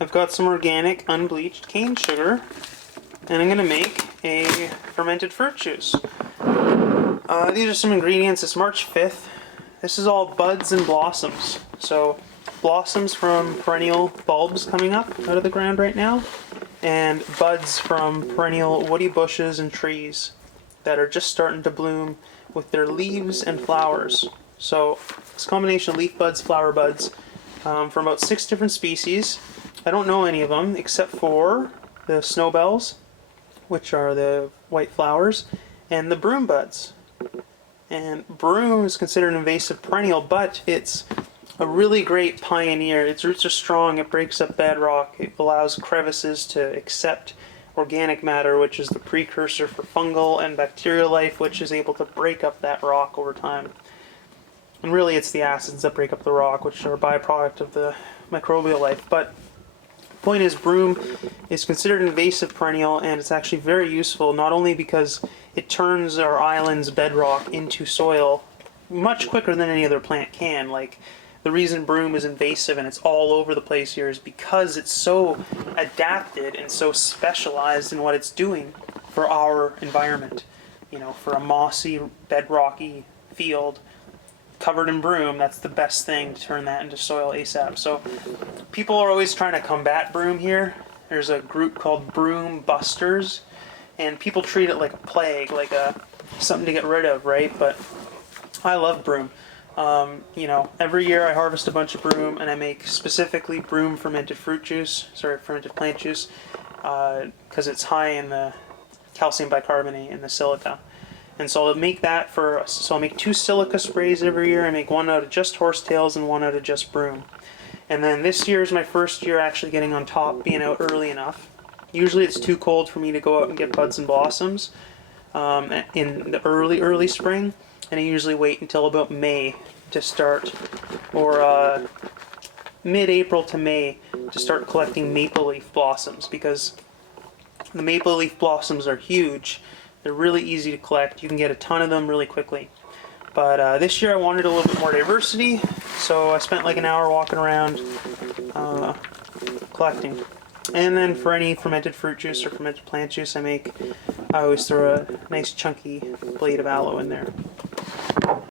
I've got some organic unbleached cane sugar, and I'm going to make a fermented fruit juice. These are some ingredients. It's March 5th. This is all buds and blossoms. So blossoms from perennial bulbs coming up out of the ground right now, and buds from perennial woody bushes and trees that are just starting to bloom with their leaves and flowers. So it's a combination of leaf buds, flower buds, from about 6 different species. I don't know any of them except for the snowbells, which are the white flowers, and the broom buds. And broom is considered an invasive perennial, but it's a really great pioneer. Its roots are strong, it breaks up bedrock, it allows crevices to accept organic matter, which is the precursor for fungal and bacterial life, which is able to break up that rock over time. And really it's the acids that break up the rock, which are a byproduct of the microbial life. But the point is, broom is considered an invasive perennial, and it's actually very useful, not only because it turns our island's bedrock into soil much quicker than any other plant can. Like, the reason broom is invasive and it's all over the place here is because it's so adapted and so specialized in what it's doing for our environment. You know, for a mossy, bedrocky field covered in broom, that's the best thing to turn that into soil ASAP. So people are always trying to combat broom here. There's a group called Broom Busters, and people treat it like a plague, like something to get rid of, right? But I love broom. You know, every year I harvest a bunch of broom, and I make specifically broom fermented fermented plant juice, because it's high in the calcium bicarbonate and the silica. And so I'll make that I'll make 2 silica sprays every year. I make one out of just horsetails and one out of just broom. And then this year is my first year actually getting on top, being out early enough. Usually it's too cold for me to go out and get buds and blossoms in the early spring, and I usually wait until about May to start, or mid-April to May to start collecting maple leaf blossoms, because the maple leaf blossoms are huge. They're really easy to collect. You can get a ton of them really quickly. But this year I wanted a little bit more diversity, so I spent like an hour walking around collecting. And then for any fermented fruit juice or fermented plant juice I always throw a nice chunky blade of aloe in there.